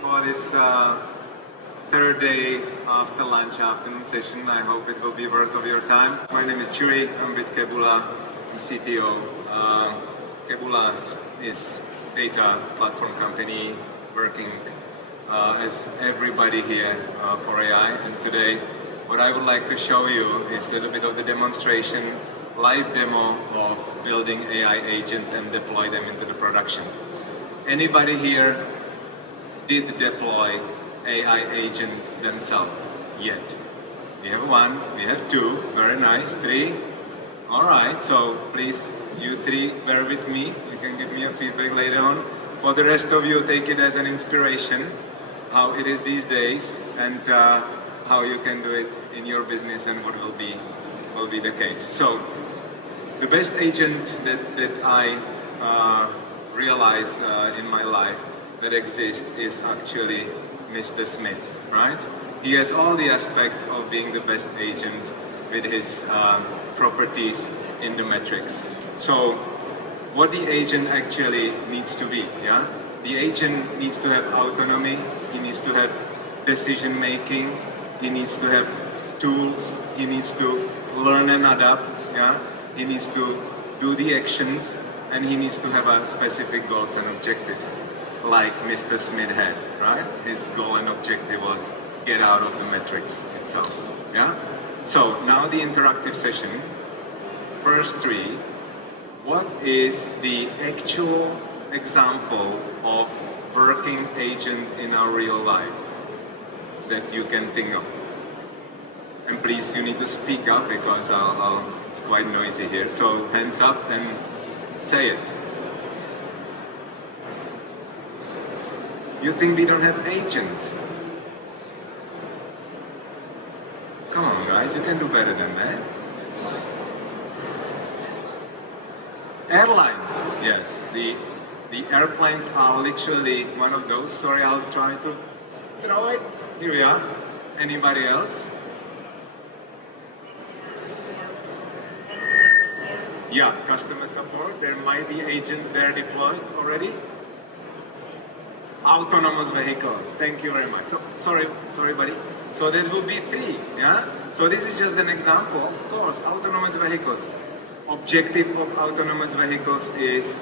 For this third day after lunch afternoon session, I hope it will be worth of your time. My name is Jiří, I'm with Keboola, I'm CTO. Keboola is data platform company working as everybody here for AI, and today what I would like to show you is a little bit of the demonstration, live demo of building AI agent and deploy them into the production. Anybody here did deploy AI agent themselves yet? We have one, we have two, very nice, three. All right, so please, you three, bear with me. You can give me a feedback later on. For the rest of you, take it as an inspiration, how it is these days, and how you can do it in your business and what will be the case. So, the best agent that I realize in my life that exists is actually Mr. Smith, right? He has all the aspects of being the best agent with his properties in the metrics. So what the agent actually needs to be, yeah? The agent needs to have autonomy, he needs to have decision making, he needs to have tools, he needs to learn and adapt, yeah? He needs to do the actions, and he needs to have a specific goals and objectives, like Mr. Smith had, right? His goal and objective was get out of the metrics itself, yeah? So now the interactive session, first three, what is the actual example of working agent in our real life that you can think of? And please, you need to speak up because it's quite noisy here. So hands up and say it. You think we don't have agents? Come on guys, you can do better than that. Airlines, yes. The airplanes are literally one of those. Sorry, I'll try to throw it. Here we are. Anybody else? Yeah, customer support. There might be agents there deployed already. Autonomous vehicles. Thank you very much. So, sorry, buddy. So that would be three, yeah? So this is just an example. Of course, autonomous vehicles. Objective of autonomous vehicles is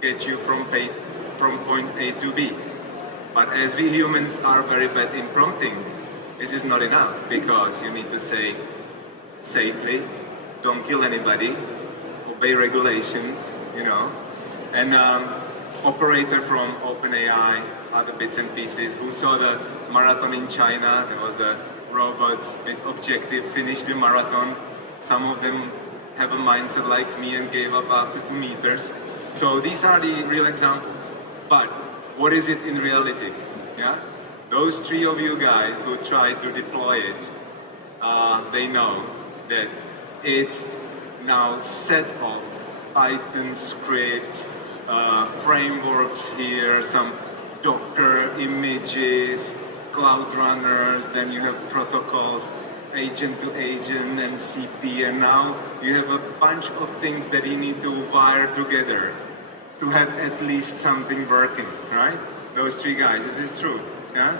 get you from point A to B. But as we humans are very bad in prompting, this is not enough because you need to say safely, don't kill anybody, obey regulations, you know, and operator from OpenAI, other bits and pieces, who saw the marathon in China. There was a robots with objective, finished the marathon. Some of them have a mindset like me and gave up after 2 meters. So these are the real examples. But what is it in reality? Yeah, those three of you guys who tried to deploy it, they know that it's now set of Python scripts, frameworks here, some Docker images, cloud runners, then you have protocols, agent to agent, MCP, and now you have a bunch of things that you need to wire together to have at least something working, right? Those three guys, is this true? Yeah?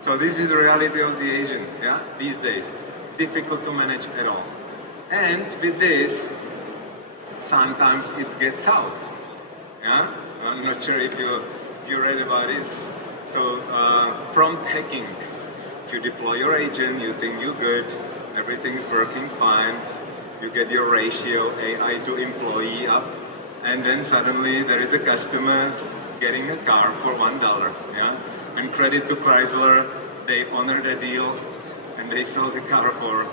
So this is the reality of the agent, yeah? These days. Difficult to manage at all. And with this, sometimes it gets out. Yeah? I'm not sure if you read about this. So prompt hacking. If you deploy your agent, you think you're good, everything's working fine, you get your ratio AI to employee up, and then suddenly there is a customer getting a car for $1. Yeah? And credit to Chrysler, they honored the deal and they sold the car for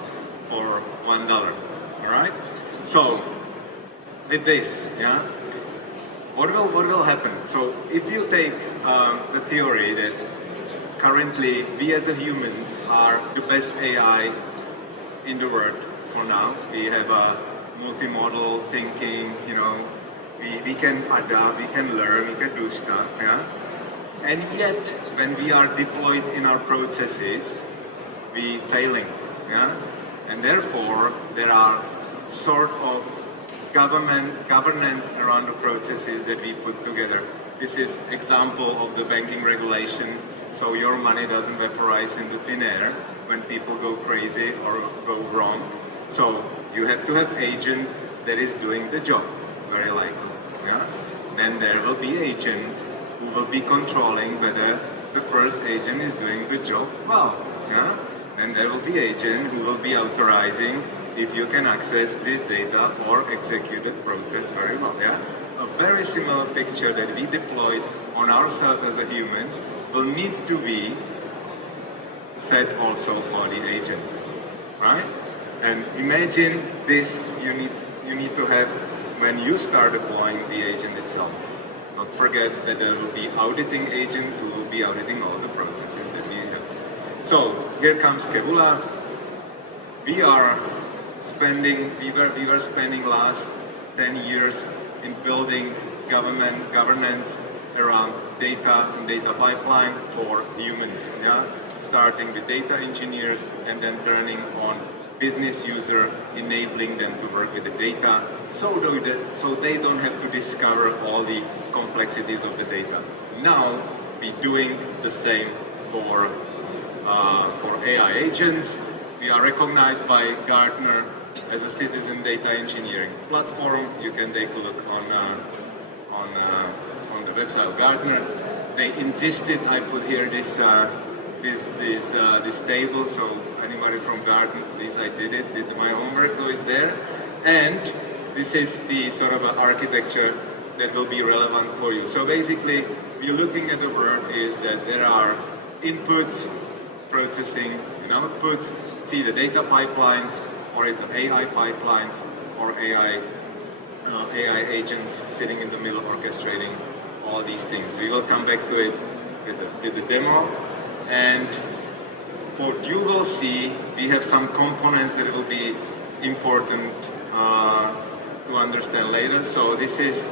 $1. All right? So with this, yeah, what will happen? So if you take the theory that currently we as humans are the best AI in the world for now. We have a multimodal thinking, you know, we can adapt, we can learn, we can do stuff, yeah. And yet, when we are deployed in our processes, we failing, yeah. And therefore, there are sort of governance around the processes that we put together. This is example of the banking regulation, so your money doesn't vaporize in the thin air when people go crazy or go wrong. So you have to have agent that is doing the job, very likely. Yeah? Then there will be agent who will be controlling whether the first agent is doing the job well. Yeah? Then there will be agent who will be authorizing if you can access this data or execute the process very well. Yeah? A very similar picture that we deployed on ourselves as a humans will need to be set also for the agent, right? And imagine this you need to have when you start deploying the agent itself. Not forget that there will be auditing agents who will be auditing all the processes that we have. So here comes Keboola. We were spending last 10 years in building governance around data and data pipeline for humans. Yeah, starting with data engineers and then turning on business user, enabling them to work with the data, so they don't have to discover all the complexities of the data. Now we're doing the same for AI agents. We are recognized by Gartner as a citizen data engineering platform. You can take a look on the website of Gartner. They insisted I put here this table, so anybody from Gartner, please, I did my homework, so it's there. And this is the sort of architecture that will be relevant for you. So basically, we're looking at the world is that there are inputs, processing, and outputs. It's either data pipelines, or it's AI pipelines, or AI agents sitting in the middle orchestrating all these things. We will come back to it with the demo. And what you will see, we have some components that will be important to understand later. So this is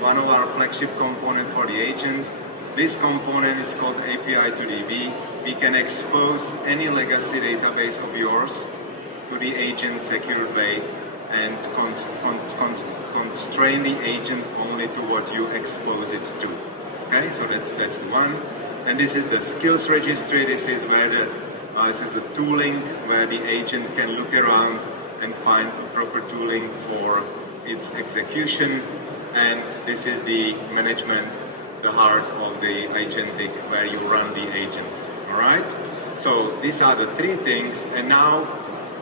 one of our flagship components for the agents. This component is called API to DB. We can expose any legacy database of yours to the agent secured way and constrain the agent only to what you expose it to. Okay, so that's one. And this is the skills registry. This is where this is a tooling where the agent can look around and find a proper tooling for its execution. And this is the management, the heart of the agentic, where you run the agents. All right. So these are the three things. And now,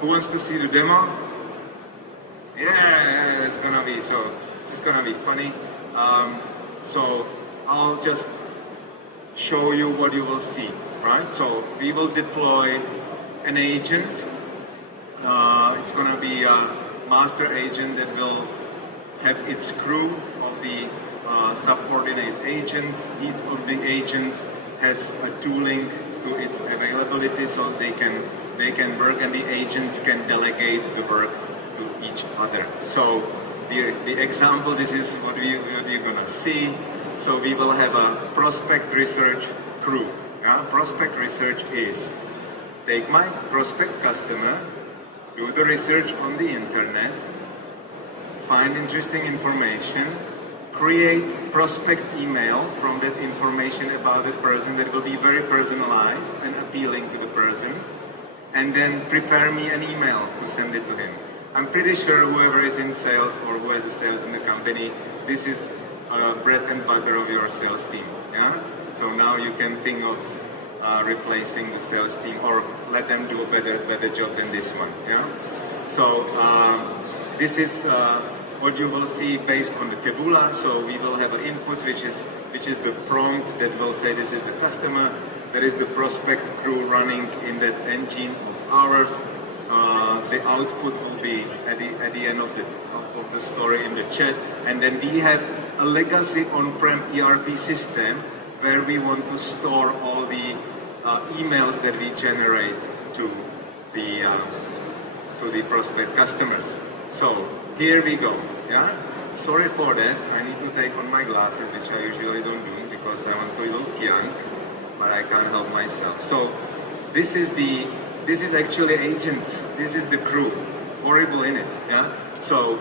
who wants to see the demo? Yeah, it's gonna be so. This is gonna be funny. So I'll just show you what you will see, right? So we will deploy an agent. It's going to be a master agent that will have its crew of the subordinate agents. Each of the agents has a tooling to its availability, so they can work, and the agents can delegate the work to each other. So the example, this is what you're going to see. So we will have a prospect research crew. Yeah? Prospect research is take my prospect customer, do the research on the internet, find interesting information, create prospect email from that information about that person that will be very personalized and appealing to the person, and then prepare me an email to send it to him. I'm pretty sure whoever is in sales or who has a sales in the company, this is bread and butter of your sales team. Yeah. So now you can think of replacing the sales team or let them do a better job than this one. Yeah. So this is what you will see based on the Keboola. So we will have an inputs, which is the prompt that will say this is the customer. There is the prospect crew running in that engine of ours. The output will be at the end of the story in the chat, and then we have a legacy on-prem ERP system where we want to store all the emails that we generate to the prospect customers. So here we go. Yeah. Sorry for that. I need to take on my glasses, which I usually don't do because I want to look young, but I can't help myself. So this is actually agents. This is the crew. Horrible in it. Yeah. So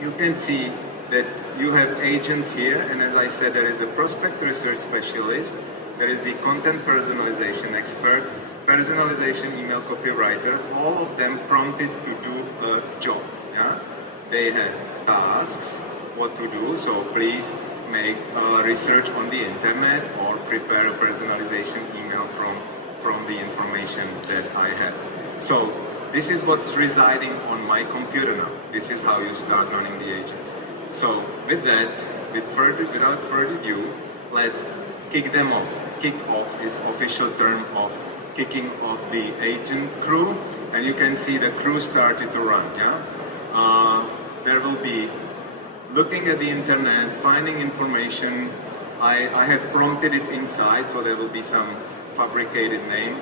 you can see that you have agents here, and as I said, there is a prospect research specialist, there is the content personalization expert, personalization email copywriter, all of them prompted to do a job. Yeah? They have tasks, what to do, so please make research on the internet or prepare a personalization email from the information that I have. So this is what's residing on my computer now. This is how you start running the agents. So with that, without further ado, let's kick them off. Kick off is official term of kicking off the agent crew, and you can see the crew started to run. Yeah, there will be looking at the internet, finding information. I have prompted it inside, so there will be some fabricated name.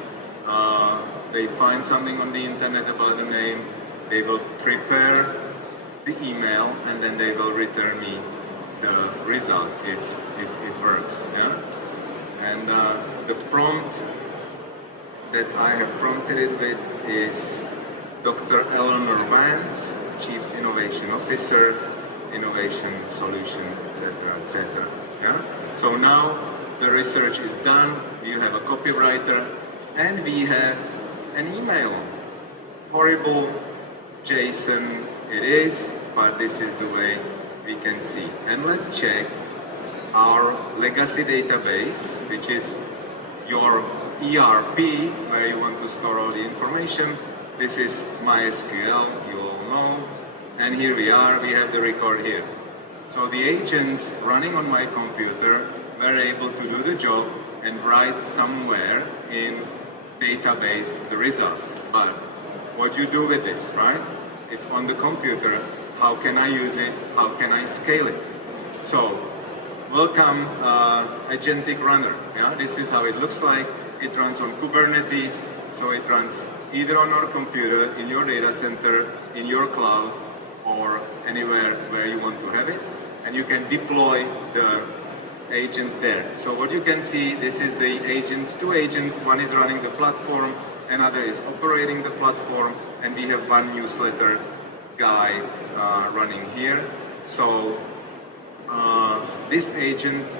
They find something on the internet about the name. They will prepare the email, and then they will return me the result if it works. Yeah, and the prompt that I have prompted it with is Dr. Eleanor Vance, Chief Innovation Officer, Innovation Solution, etc., etc. Yeah. So now the research is done. You have a copywriter, and we have an email. Horrible JSON it is, but this is the way we can see. And let's check our legacy database, which is your ERP, where you want to store all the information. This is MySQL, you all know. And here we are, we have the record here. So the agents running on my computer were able to do the job and write somewhere in database the results. But what you do with this, right? It's on the computer. How can I use it? How can I scale it? So, welcome agentic runner. Yeah, this is how it looks like. It runs on Kubernetes, so it runs either on our computer, in your data center, in your cloud, or anywhere where you want to have it. And you can deploy the agents there. So what you can see, this is the agents, two agents. One is running the platform, another is operating the platform, and we have one newsletter guy running here. So this agent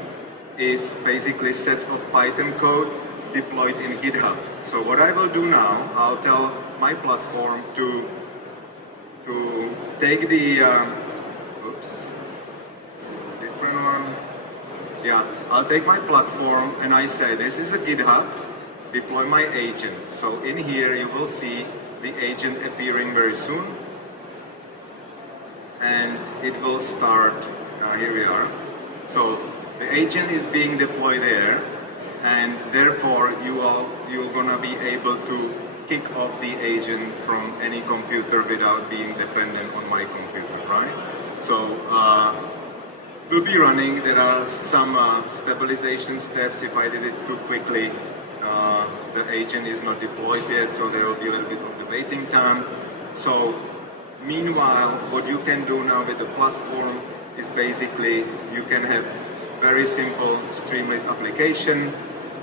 is basically sets of Python code deployed in GitHub. So what I will do now, I'll tell my platform to take the, oops, this is a different one. Yeah, I'll take my platform and I say, this is a GitHub, deploy my agent. So in here you will see the agent appearing very soon. And it will start, here we are. So the agent is being deployed there, and therefore you're gonna be able to kick off the agent from any computer without being dependent on my computer, right? So we'll be running. There are some stabilization steps. If I did it too quickly, the agent is not deployed yet, so there will be a little bit of the waiting time. So meanwhile, what you can do now with the platform is basically you can have very simple Streamlit application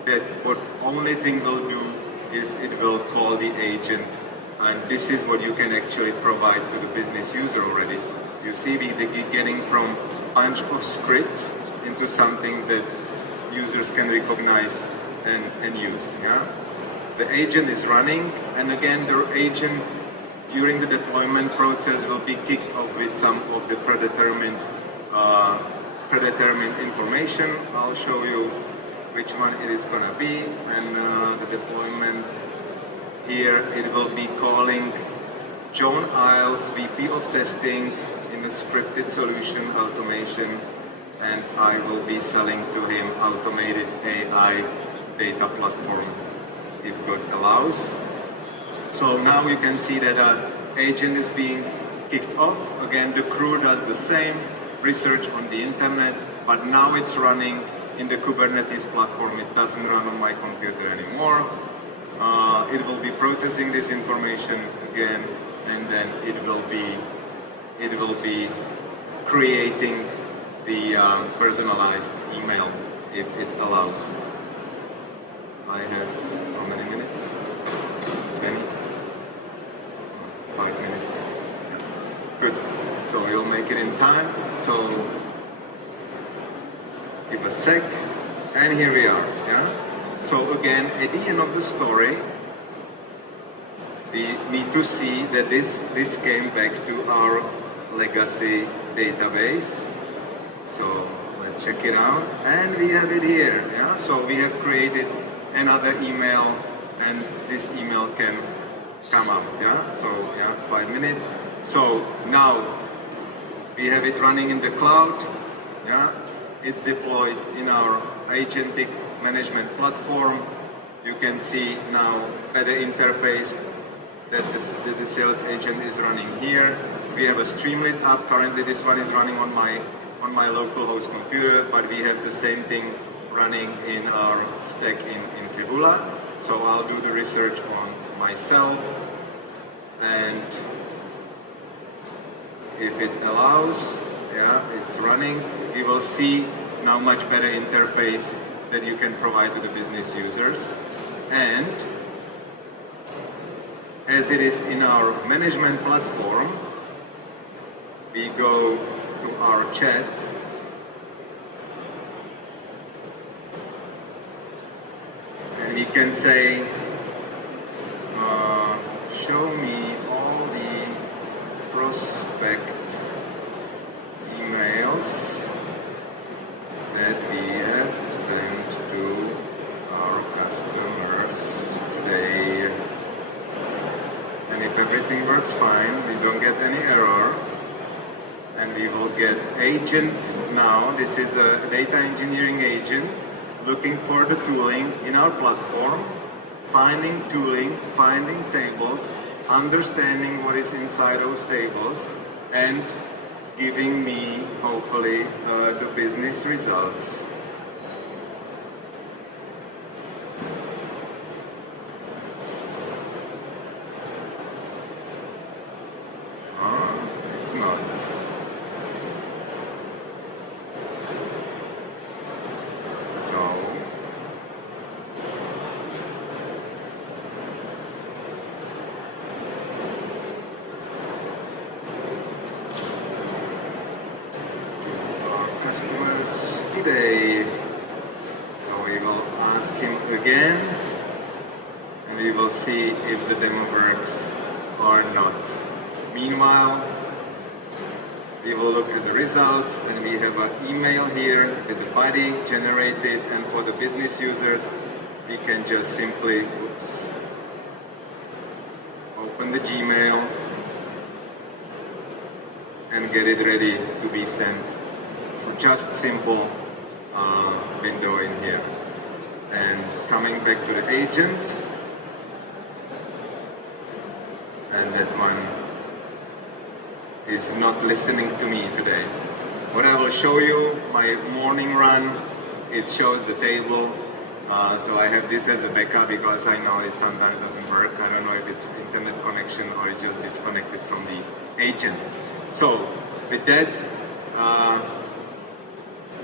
that what only thing will do is it will call the agent, and this is what you can actually provide to the business user already. You see we're getting from a bunch of scripts into something that users can recognize and use. Yeah? The agent is running, and again the agent during the deployment process will be kicked off with some of the predetermined information. I'll show you which one it is going to be, and the deployment here, it will be calling John Isles, VP of Testing in a scripted solution automation, and I will be selling to him automated AI data platform, if God allows. So now you can see that an agent is being kicked off. Again, the crew does the same research on the internet, but now it's running in the Kubernetes platform. It doesn't run on my computer anymore. It will be processing this information again, and then it will be creating the personalized email if it allows. I have how many minutes? 20? 5 minutes. Good. So you'll make it in time. So give a sec, and here we are. Yeah. So again, at the end of the story, we need to see that this came back to our legacy database. So let's check it out, and we have it here. Yeah. So we have created another email, and this email can come out. Yeah. So yeah, 5 minutes. So now we have it running in the cloud. Yeah. It's deployed in our agentic management platform. You can see now better interface that the sales agent is running here. We have a Streamlit app. Currently this one is running on my local host computer, but we have the same thing running in our stack in Keboola. So I'll do the research on myself, and if it allows, yeah, it's running. We will see now much better interface that you can provide to the business users. And as it is in our management platform, we go to our chat, and we can say, show me all the prospect emails that we have sent to our customers today. And if everything works fine, we don't get any error, and we will get agent now. This is a data engineering agent looking for the tooling in our platform, finding tooling, finding tables, understanding what is inside those tables, and giving me, hopefully, the business results. It's not. So customers today. So we will ask him again, and we will see if the demo works or not. Meanwhile, we will look at the results, and we have an email here with the body generated, and for the business users, we can just simply, open the Gmail and get it ready to be sent. Just simple window in here. And coming back to the agent, and that one is not listening to me today. What I will show you, my morning run, it shows the table. So I have this as a backup because I know it sometimes doesn't work. I don't know if it's internet connection or it's just disconnected from the agent. So with that,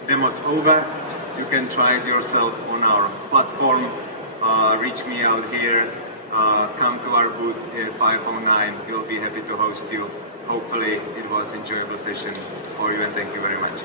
demo's over. You can try it yourself on our platform. Reach me out here. Come to our booth in 509. We'll be happy to host you. Hopefully it was an enjoyable session for you, and thank you very much.